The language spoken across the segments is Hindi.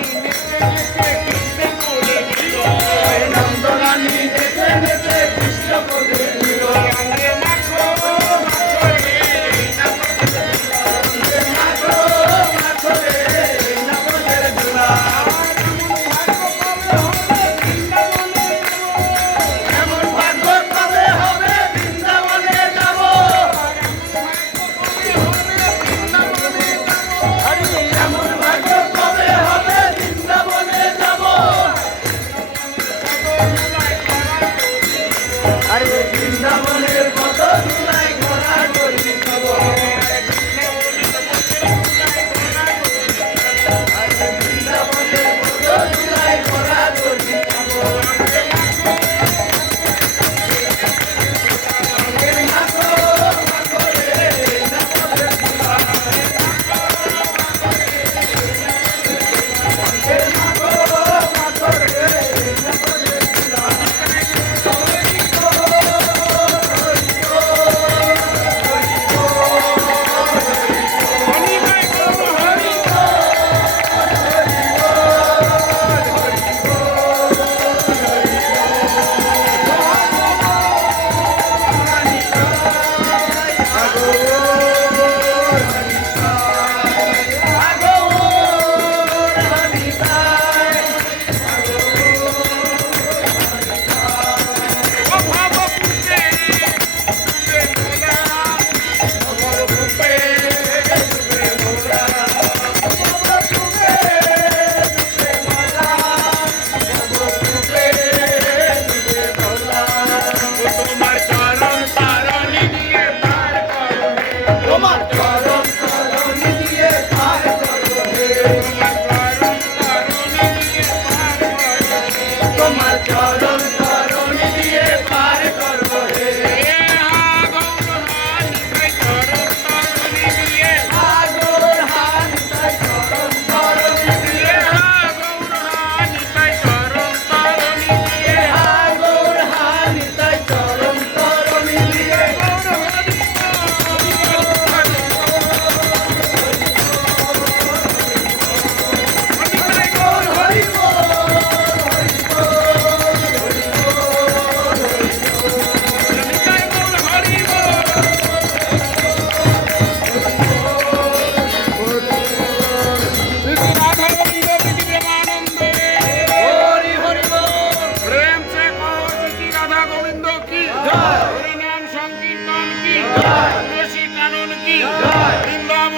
Thank you.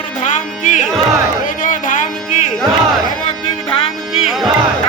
धाम की। धाम की। धाम की।